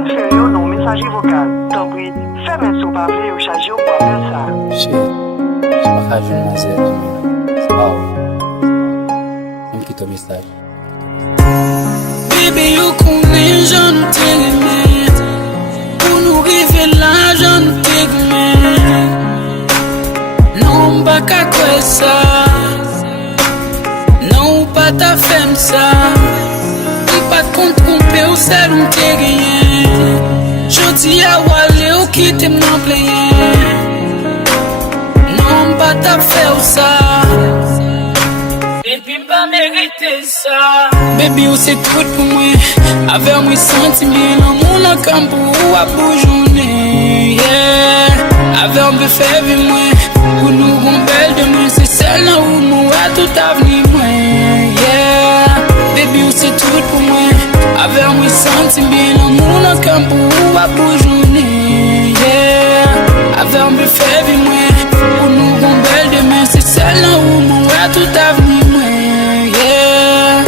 transférer nos messages vocaux. Tant pis, fais-moi son papier ou charger au pour ça. Shit, je pas jouer dans c'est pas même qui ton message. Baby, you connais, j'en t'aime. Pour nous arriver là, j'en t'aime. Non, pas qu'à quoi ça. Non, pas ta femme ça. Pas de compte complet ou celle où t'es gagné. Je dis à Wally ou qui t'aime non playé. Non, pas ta faire ça. Et puis pas mériter ça. Baby, ou c'est tout pour moi. Avec moi sentiment dans mon camp ou à bourgeonner. Yeah. Avec un peu fait vivre moi. Pour nous on belle de moi. C'est celle là où moi tout avenir moi. Yeah. Baby, ou c'est tout pour moi. Avec moi sentiment dans mon camp ou à bourgeonner. Yeah. Avec un peu fait vivre moi. Pour nous on belle de moi. C'est celle là où moi tout avenir moi. Yeah.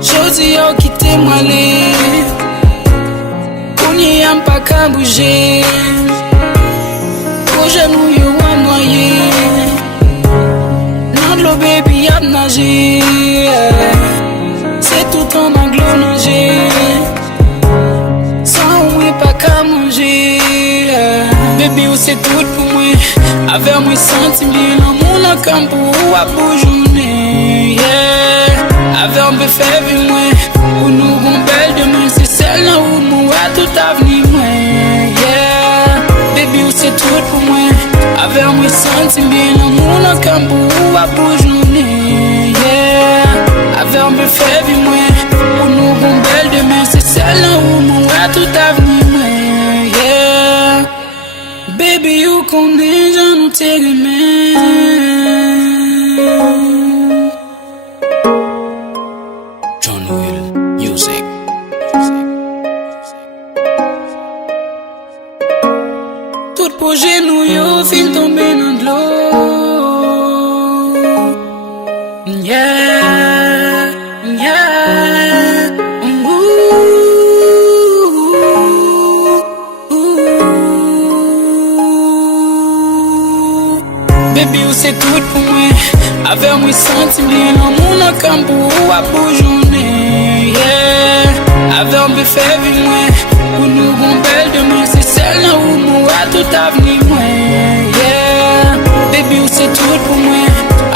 Jodi yo quitte moi les Kouni yam pas qu'à bouger. Ko genou yo a noyé. Non de l'eau baby y'a nager. C'est tout en anglo nager. Sans oui pas qu'à manger. Baby ou c'est tout pour moi. Avec moi sentiment dans mon camp ou à bourgeonner. Yeah. Avec un peu fait vivre moi. Pour nous on belle demain. C'est celle là où moi tout avenir moi. Yeah. Baby ou c'est tout pour moi. Avec moi sentiment dans mon camp ou à bourgeonner. Yeah. Avec un peu fait vivre moi. Pour nous on belle demain. C'est celle là où moi tout avenir moi. Yeah. Baby, you connais, j'en t'ai aimé. John Will Music. Tout projet nous yo fin tomber dans de l'eau. Yeah, yeah. Baby, ou c'est tout pour moi. Avec moi sentiment dans mon camp ou à bourgeonner. Yeah. Avec un peu fait vivre moi. Pour nous on belle demain. C'est celle là où moi tout avenir moi. Yeah. Baby, ou c'est tout pour moi.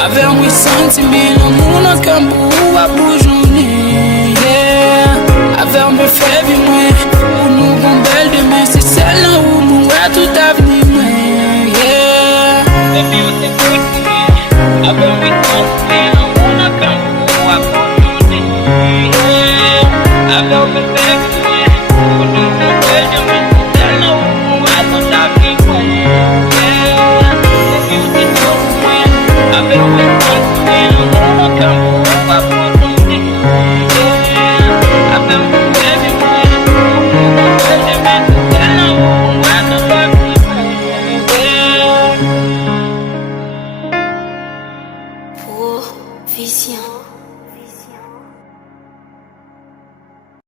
Avec moi sentiment dans mon camp ou à bourgeonner. Yeah. Avec un peu fait vivre moi. Pour nous on belle demain. C'est celle là où moi tout avenir moi. Yeah. Baby, you the good for me. I've been with you.